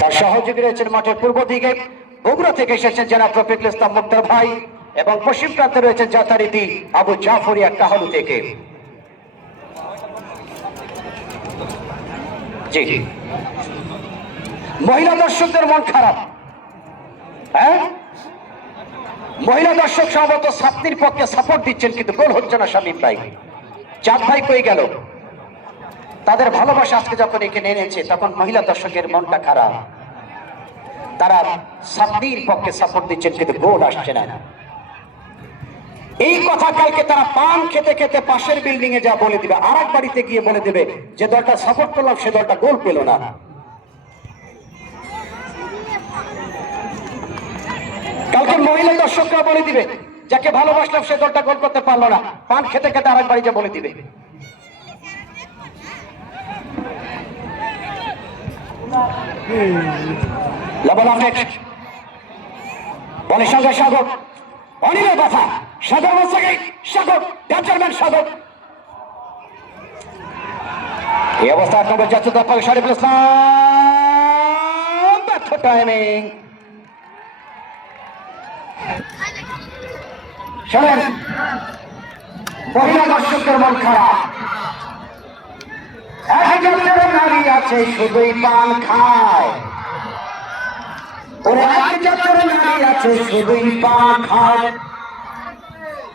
তার সহযোগী রয়েছেন মাঠের পূর্ব দিকে। বগুড়া থেকে এসেছেন জেলা প্রফিকুল ইসলাম মুক্তার ভাই এবং পশ্চিম প্রান্তে রয়েছেন যাতারীতি আবু জাফরিয়া কাহালু থেকে। জি। মহিলা দর্শকদের মন খারাপ। হ্যাঁ? মহিলা দর্শক সম্ভবত সাপ্তির পক্ষে সাপোর্ট দিচ্ছেন, কিন্তু গোল হচ্ছে না শামীম ভাই। চাঁদ ভাই কই গেল? তাদের ভালোবাসা আজকে যখন এখানে এনেছে, তখন মহিলা দর্শকের মনটা খারাপ। তারা সাপ্তির পক্ষে সাপোর্ট দিচ্ছেন, কিন্তু গোল আসছে না। এই কথা কালকে তারা পান খেতে খেতে পাশের বিল্ডিং এ যা বলে দিবে আর বাড়িতে গিয়ে বলে দিবে, যে দলটা সাপোর্ট করলাম সে দলটা গোল পেল না। কালকে মহিলা দর্শকরা বলে দিবে, যাকে ভালোবাসলাম, সে দলটা গোল করতে পারল না। পান খেতে খেতে আর বাড়ি যা বলে দিবে। বলে সঙ্গে স্বাগত অনিলের কথা। সাগর মস্তাকে স্বাগত ড্যান্সারম্যান স্বাগত এই অবস্থা এক নম্বর যাচ্ছে দর্পক শরীফুল ইসলাম। ব্যর্থ টাইমিং শোনেন, মহিলা দর্শকের মন খারাপ। এক নারী আছে, শুধুই পান খায়। ওরে এক নারী আছে, শুধুই পান খায়।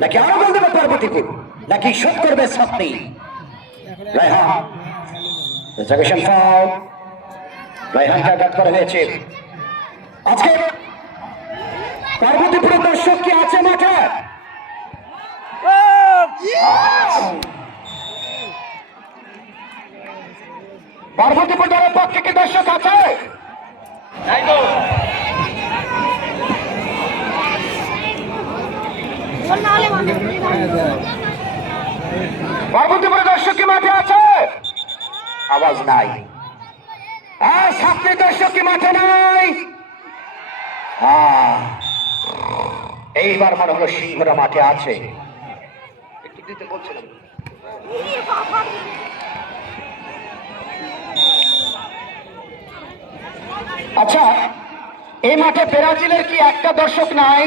নাকি আরও গোল দেবে পার্বতীপুর? নাকি শোধ করবে সাপনি রায়হান রিজার্ভেশন ফাউল রায়হানকে আঘাত করা হয়েছে? আজকে পার্বতীপুরের দর্শক কি আছে মাঠে? পার্বতীপুর দলের পক্ষে কি দর্শক আছে? পার্বতীপুর দর্শক কি মাঠে আছে? আওয়াজ নাই। হ্যাঁ সাতটি দর্শক কি মাঠে নাই? হ্যাঁ। এইবার মনে হলো সিংহরা মাঠে আছে। আচ্ছা এই মাঠে ব্রাজিলের কি একটা দর্শক নাই?